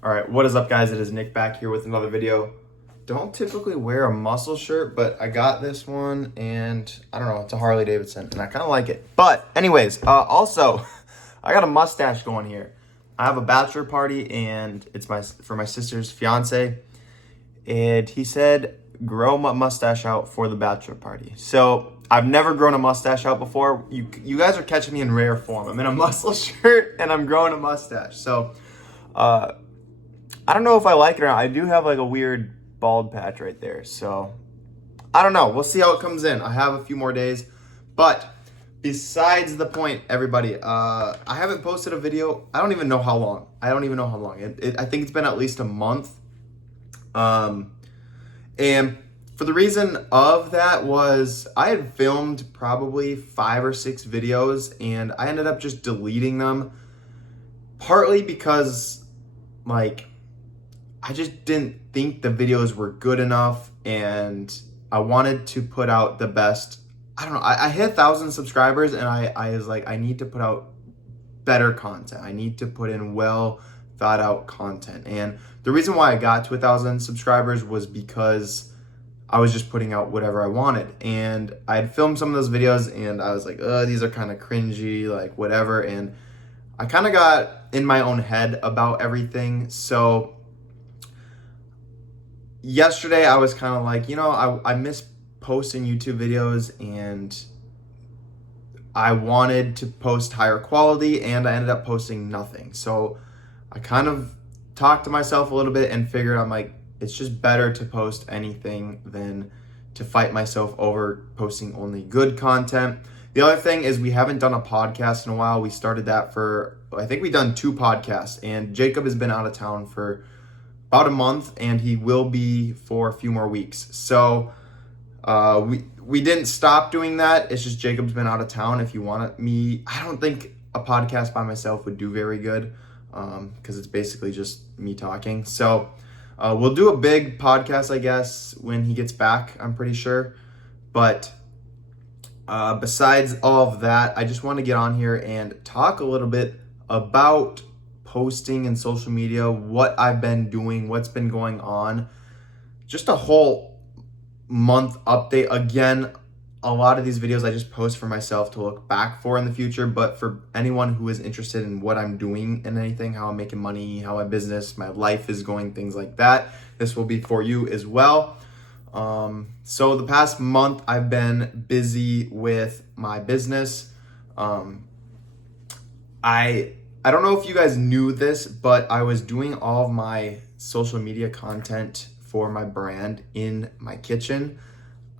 All right, what is up, guys? It is Nick back here with another video. Don't typically wear a muscle shirt, but I got this one, and I don't know, it's a Harley Davidson, and I kind of like it. But anyways, also, I got a mustache going here. I have a bachelor party, and it's for my sister's fiance, and he said, grow my mustache out for the bachelor party. So I've never grown a mustache out before. You guys are catching me in rare form. I'm in a muscle shirt, and I'm growing a mustache. So, I don't know if I like it or not. I do have like a weird bald patch right there. So I don't know. We'll see how it comes in. I have a few more days. But besides the point, everybody, I haven't posted a video. I don't even know how long. I think it's been at least a month. And for the reason of that was I had filmed probably 5 or 6 videos and I ended up just deleting them. Partly because I just didn't think the videos were good enough and I wanted to put out the best. I don't know. I hit 1,000 subscribers and I was like, I need to put out better content. I need to put in well thought out content. And the reason why I got to 1,000 subscribers was because I was just putting out whatever I wanted. And I had filmed some of those videos and I was like, these are kind of cringy, like whatever. And I kind of got in my own head about everything. So yesterday I was kind of like, I miss posting YouTube videos and I wanted to post higher quality and I ended up posting nothing. So I kind of talked to myself a little bit and figured I'm like, it's just better to post anything than to fight myself over posting only good content. The other thing is we haven't done a podcast in a while. We started that I think we've done 2 podcasts and Jacob has been out of town for about a month and he will be for a few more weeks. So we didn't stop doing that. It's just Jacob's been out of town. If you want me, I don't think a podcast by myself would do very good because it's basically just me talking. So we'll do a big podcast, I guess, when he gets back, I'm pretty sure. But besides all of that, I just want to get on here and talk a little bit about posting and social media, what I've been doing, what's been going on. Just a whole month update. Again, a lot of these videos I just post for myself to look back for in the future, but for anyone who is interested in what I'm doing and anything, how I'm making money, how my business, my life is going, things like that, this will be for you as well. So the past month I've been busy with my business. I don't know if you guys knew this, but I was doing all of my social media content for my brand in my kitchen.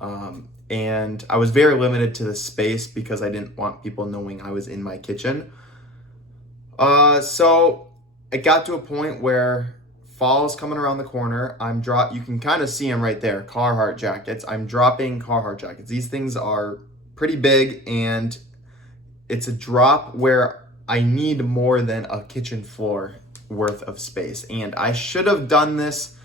And I was very limited to the space because I didn't want people knowing I was in my kitchen. So it got to a point where fall is coming around the corner. You can kind of see them right there, Carhartt jackets. I'm dropping Carhartt jackets. These things are pretty big and it's a drop where I need more than a kitchen floor worth of space. And I should have done this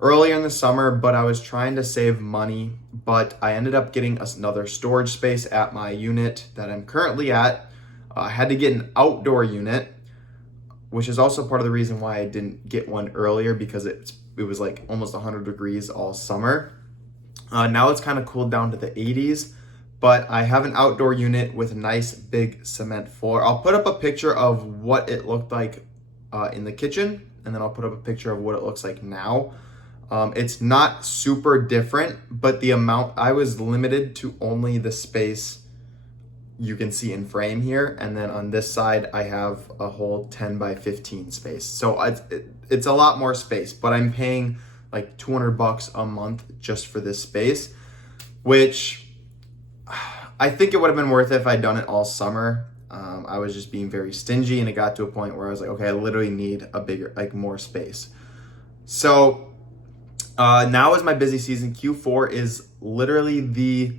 earlier in the summer, but I was trying to save money. But I ended up getting another storage space at my unit that I'm currently at. I had to get an outdoor unit, which is also part of the reason why I didn't get one earlier because it was like almost 100 degrees all summer. Now it's kind of cooled down to the 80s. But I have an outdoor unit with a nice big cement floor. I'll put up a picture of what it looked like in the kitchen, and then I'll put up a picture of what it looks like now. It's not super different, but the amount, I was limited to only the space you can see in frame here. And then on this side, I have a whole 10 by 15 space. So it's a lot more space, but I'm paying like $200 a month just for this space, which I think it would have been worth it if I'd done it all summer. I was just being very stingy and it got to a point where I was like, okay, I literally need a bigger, more space. So now is my busy season. Q4 is literally the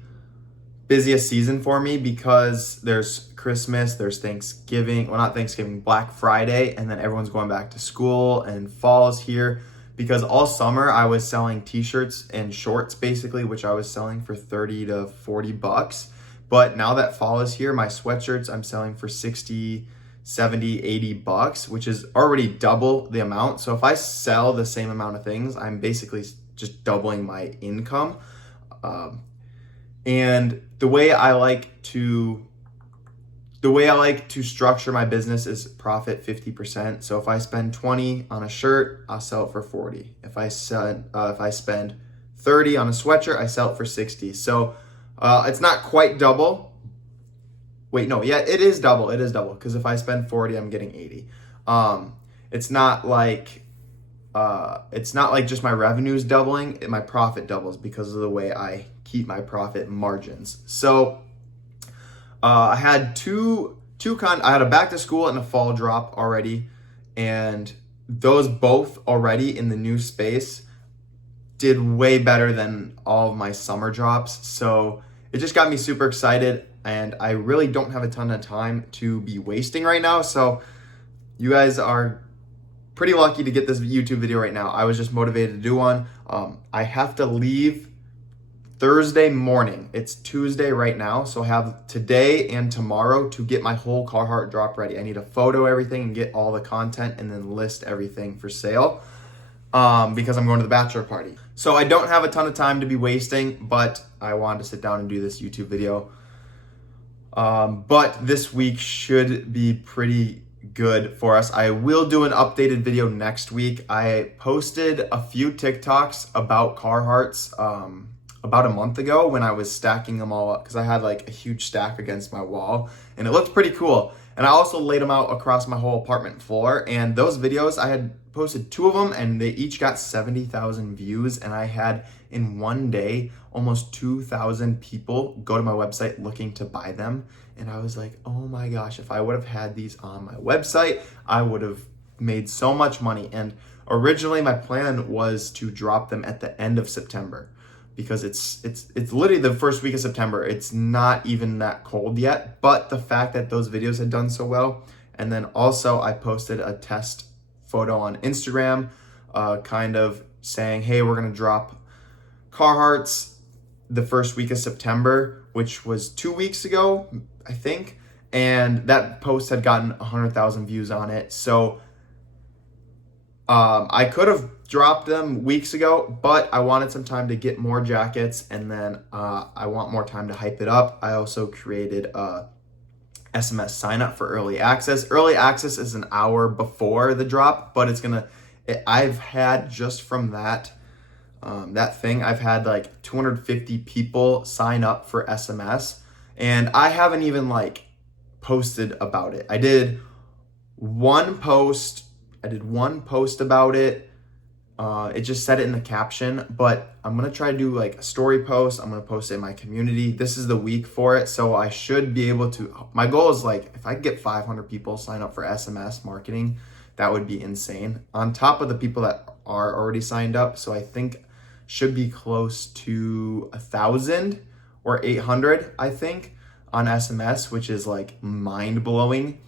busiest season for me because there's Christmas, there's Thanksgiving, well, not Thanksgiving, Black Friday, and then everyone's going back to school and fall is here. Because all summer I was selling t-shirts and shorts basically, which I was selling for 30 to 40 bucks. But now that fall is here, my sweatshirts I'm selling for 60, 70, 80 bucks, which is already double the amount. So if I sell the same amount of things, I'm basically just doubling my income. And the way I like to structure my business is profit 50%. So if I spend 20 on a shirt, I'll sell it for 40. If I spend 30 on a sweatshirt, I sell it for 60. So it's not quite double. Wait, no, yeah, it is double. It is double, because if I spend 40, I'm getting 80. It's not like just my revenues doubling, my profit doubles because of the way I keep my profit margins. So I had I had a back to school and a fall drop already, and those both already in the new space did way better than all of my summer drops. So it just got me super excited, and I really don't have a ton of time to be wasting right now. So you guys are pretty lucky to get this YouTube video right now. I was just motivated to do one. I have to leave Thursday morning. It's Tuesday right now, so I have today and tomorrow to get my whole Carhartt drop ready. I need to photo everything and get all the content and then list everything for sale because I'm going to the bachelor party. So I don't have a ton of time to be wasting, but I wanted to sit down and do this YouTube video. But this week should be pretty good for us. I will do an updated video next week. I posted a few TikToks about Carhartts about a month ago when I was stacking them all up, because I had like a huge stack against my wall and it looked pretty cool. And I also laid them out across my whole apartment floor, and those videos, I had posted 2 of them and they each got 70,000 views, and I had in one day almost 2,000 people go to my website looking to buy them. And I was like, oh my gosh, if I would have had these on my website, I would have made so much money. And originally my plan was to drop them at the end of September, because it's literally the first week of September. It's not even that cold yet, but the fact that those videos had done so well, and then also I posted a test photo on Instagram, kind of saying, hey, we're gonna drop Carhartts the first week of September, which was 2 weeks ago, I think, and that post had gotten 100,000 views on it. So I could have dropped them weeks ago, but I wanted some time to get more jackets, and then I want more time to hype it up. I also created a SMS sign up for early access. Early access is an hour before the drop, but I've had just from that thing, I've had like 250 people sign up for SMS, and I haven't even like posted about it. I did one post about it. It just said it in the caption, but I'm going to try to do like a story post. I'm going to post it in my community. This is the week for it. So I should be able to, my goal is like, if I could get 500 people sign up for SMS marketing, that would be insane. On top of the people that are already signed up. So I think should be close to 1,000 or 800, I think, on SMS, which is like mind blowing.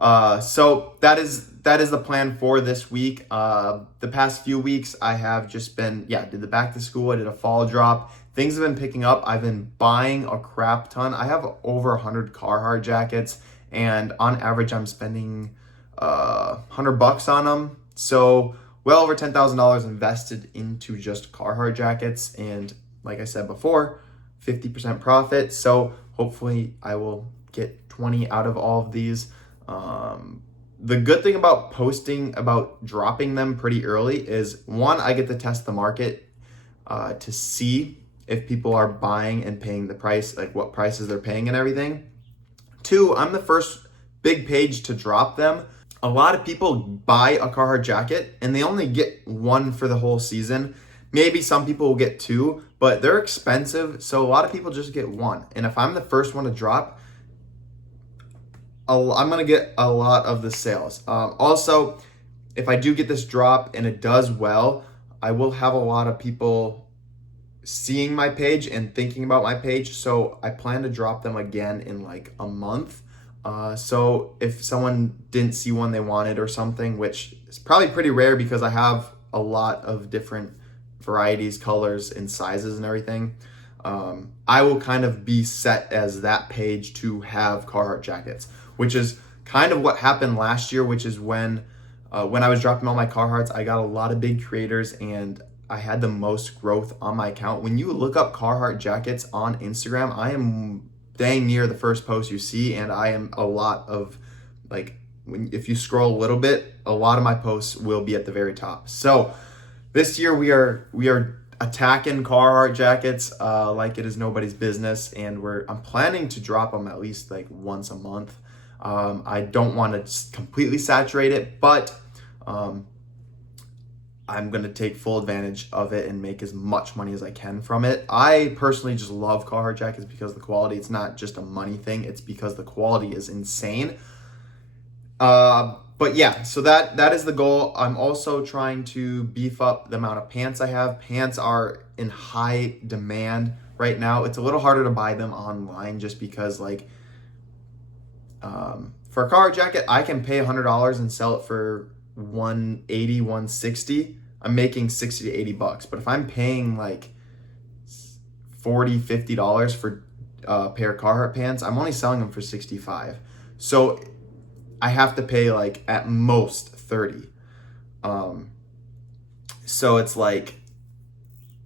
So that is the plan for this week. The past few weeks I have just been, did the back to school, I did a fall drop. Things have been picking up. I've been buying a crap ton. I have over 100 Carhartt jackets, and on average I'm spending $100 on them. So well over $10,000 invested into just Carhartt jackets, and like I said before, 50% profit. So hopefully I will get 20 out of all of these. The good thing about about dropping them pretty early is, one, I get to test the market to see if people are buying and paying the price, like what prices they're paying and everything. 2, I'm the first big page to drop them. A lot of people buy a Carhartt jacket and they only get 1 for the whole season. Maybe some people will get 2, but they're expensive, so a lot of people just get 1. And if I'm the first one to drop, I'm going to get a lot of the sales. Also, if I do get this drop and it does well, I will have a lot of people seeing my page and thinking about my page. So I plan to drop them again in like a month. So if someone didn't see one they wanted or something, which is probably pretty rare because I have a lot of different varieties, colors, and sizes and everything, I will kind of be set as that page to have Carhartt jackets, which is kind of what happened last year, which is when I was dropping all my Carhartts, I got a lot of big creators and I had the most growth on my account. When you look up Carhartt jackets on Instagram, I am dang near the first post you see, and I am a lot of, like, if you scroll a little bit, a lot of my posts will be at the very top. So this year we are attacking Carhartt jackets like it is nobody's business, and I'm planning to drop them at least like once a month. I don't want to completely saturate it, but I'm going to take full advantage of it and make as much money as I can from it. I personally just love Carhartt jackets because of the quality. It's not just a money thing. It's because the quality is insane. But yeah, so that is the goal. I'm also trying to beef up the amount of pants I have. Pants are in high demand right now. It's a little harder to buy them online just because, like, for a Carhartt jacket, I can pay $100 and sell it for $180, $160. I'm making $60 to $80. But if I'm paying like $40, $50 for a pair of Carhartt pants, I'm only selling them for $65. So I have to pay like at most $30. So it's like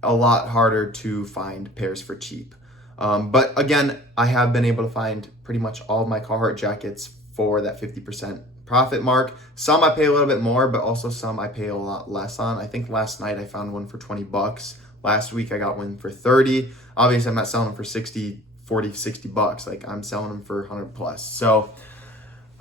a lot harder to find pairs for cheap. But again, I have been able to find pretty much all of my Carhartt jackets for that 50% profit mark. Some I pay a little bit more, but also some I pay a lot less on. I think last night I found one for $20. Last week I got one for $30. Obviously I'm not selling them for 60, 40, 60 bucks. Like, I'm selling them for 100 plus. So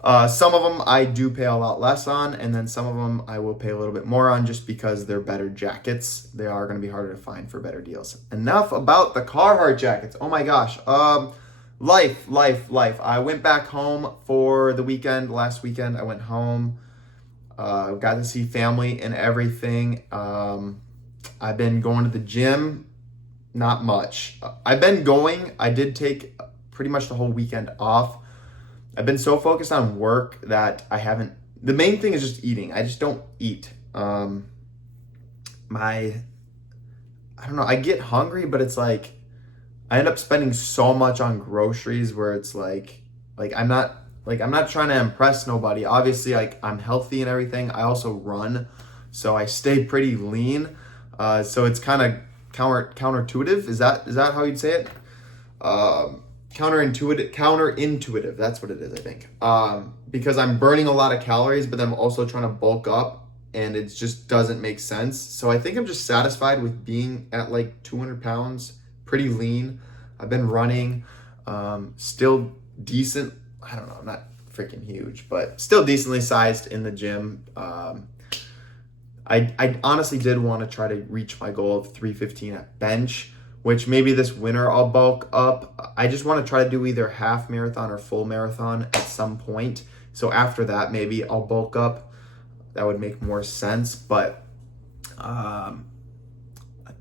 some of them I do pay a lot less on, and then some of them I will pay a little bit more on just because they're better jackets. They are going to be harder to find for better deals. Enough about the Carhartt jackets. Oh my gosh. Life. I went back home for the weekend. Last weekend I went home. Got to see family and everything. I've been going to the gym. Not much. I've been going. I did take pretty much the whole weekend off. I've been so focused on work that I haven't. The main thing is just eating. I just don't eat. I don't know. I get hungry, but it's like I end up spending so much on groceries where it's like I'm not trying to impress nobody. Obviously, like, I'm healthy and everything. I also run, so I stay pretty lean. So it's kind of counterintuitive. Is that how you'd say it? Counterintuitive. That's what it is, I think. Because I'm burning a lot of calories, but then I'm also trying to bulk up, and it just doesn't make sense. So I think I'm just satisfied with being at like 200 pounds, pretty lean. I've been running, still decent. I don't know, I'm not freaking huge, but still decently sized in the gym. I honestly did want to try to reach my goal of 315 at bench, which maybe this winter I'll bulk up. I just want to try to do either half marathon or full marathon at some point. So after that, maybe I'll bulk up. That would make more sense. But I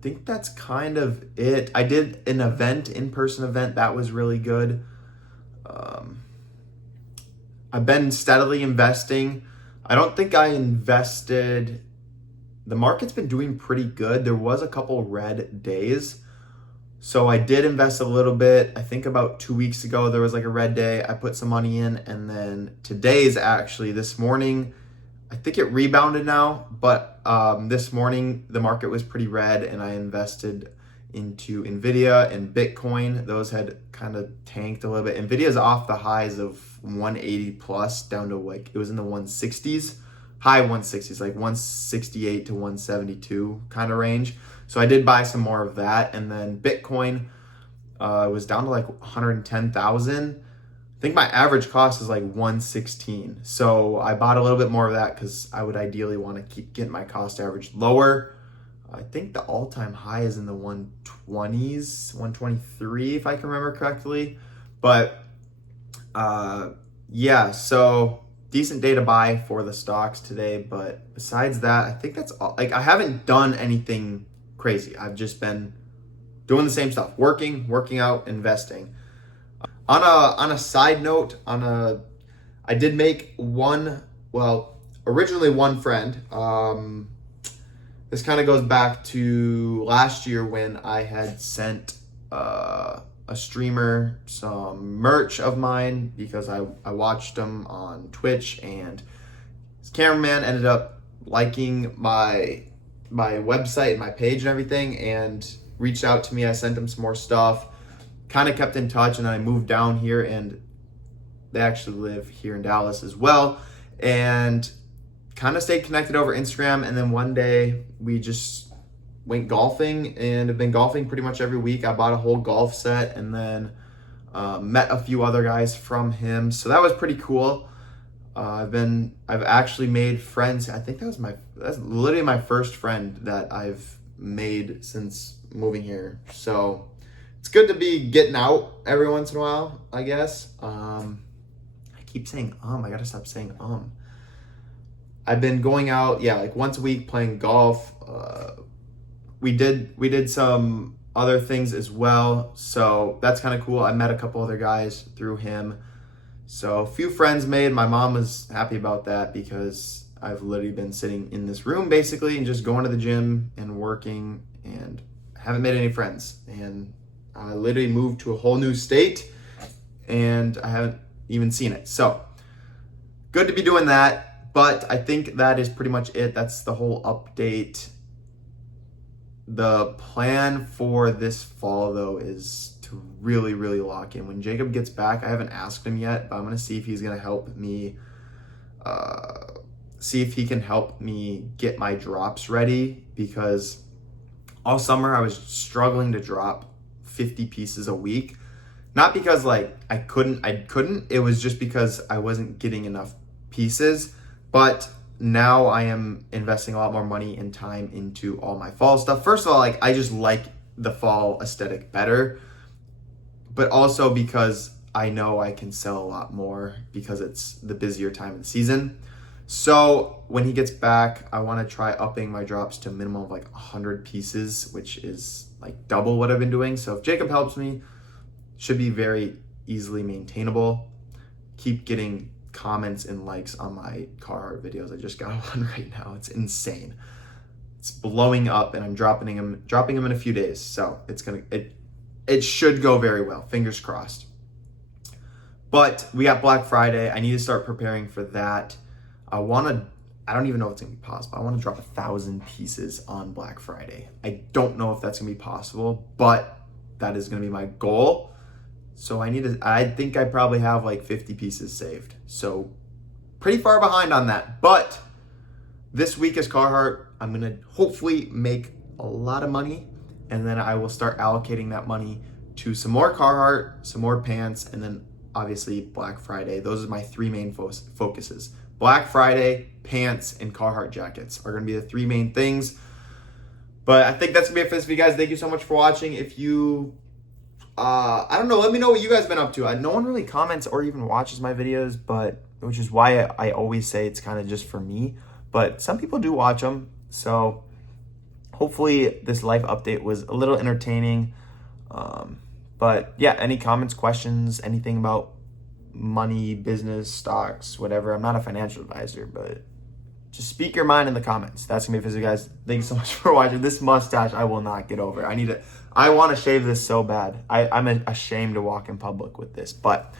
think that's kind of it. I did an in-person event. That was really good. I've been steadily investing. I don't think I invested. The market's been doing pretty good. There was a couple red days. So I did invest a little bit. I think about 2 weeks ago, there was like a red day. I put some money in, and then today's actually this morning, I think it rebounded now, but this morning the market was pretty red, and I invested into Nvidia and Bitcoin. Those had kind of tanked a little bit. Nvidia's off the highs of 180 plus down to, like, it was in the 160s, high 160s, like 168 to 172 kind of range. So I did buy some more of that. And then Bitcoin was down to like 110,000. I think my average cost is like 116. So I bought a little bit more of that because I would ideally want to keep getting my cost average lower. I think the all-time high is in the 120s, 123, if I can remember correctly. But yeah, so decent day to buy for the stocks today. But besides that, I think that's all. Like, I haven't done anything crazy. I've just been doing the same stuff, working out, investing. On a side note, I did make originally one friend. This kind of goes back to last year when I had sent a a streamer some merch of mine because I watched him on Twitch, and his cameraman ended up liking my website and my page and everything, and reached out to me. I sent him some more stuff, kind of kept in touch, and then I moved down here, and they actually live here in Dallas as well, and kind of stayed connected over Instagram. And then one day we just went golfing, and have been golfing pretty much every week. I bought a whole golf set, and then met a few other guys from him, so that was pretty cool. I've actually made friends. I think that's literally my first friend that I've made since moving here. So it's good to be getting out every once in a while, I guess. I keep saying I gotta stop saying I've been going out, like once a week playing golf. We did some other things as well, so that's kind of cool. I met a couple other guys through him. So a few friends made. My mom was happy about that because I've literally been sitting in this room basically and just going to the gym and working, and haven't made any friends. And I literally moved to a whole new state and I haven't even seen it. So good to be doing that. But I think that is pretty much it. That's the whole update. The plan for this fall, though, is to really, really lock in. When Jacob gets back, I haven't asked him yet, but I'm going to see if he's going to help me, see if he can help me get my drops ready, because all summer I was struggling to drop 50 pieces a week. Not because like I couldn't, it was just because I wasn't getting enough pieces. But now I am investing a lot more money and time into all my fall stuff. First of all, like I just like the fall aesthetic better, but also because I know I can sell a lot more because it's the busier time of the season. So when he gets back, I want to try upping my drops to a minimum of like 100 pieces, which is like double what I've been doing. So if Jacob helps me, should be very easily maintainable. Keep getting comments and likes on my Carhartt videos. I just got one right now. It's insane. It's blowing up, and I'm dropping them in a few days. So it should go very well. Fingers crossed. But we got Black Friday. I need to start preparing for that. I don't even know if it's gonna be possible. I want to drop 1,000 pieces on Black Friday. I don't know if that's gonna be possible, but that is gonna be my goal. So I think I probably have like 50 pieces saved. So pretty far behind on that. But this week is Carhartt. I'm going to hopefully make a lot of money, and then I will start allocating that money to some more Carhartt, some more pants, and then obviously Black Friday. Those are my three main focuses. Black Friday, pants, and Carhartt jackets are going to be the three main things. But I think that's going to be it for this video, guys. Thank you so much for watching. If you I don't know, let me know what you guys been up to. No one really comments or even watches my videos, but which is why I always say it's kind of just for me, but some people do watch them. So hopefully this life update was a little entertaining. But yeah, any comments, questions, anything about money, business, stocks, whatever. I'm not a financial advisor, but just speak your mind in the comments. That's gonna be it for you guys. Thank you so much for watching. This mustache I will not get over. I want to shave this so bad. I'm ashamed to walk in public with this, but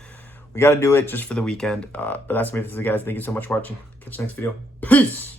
we got to do it just for the weekend. But that's me, for you guys. Thank you so much for watching. Catch you next video. Peace.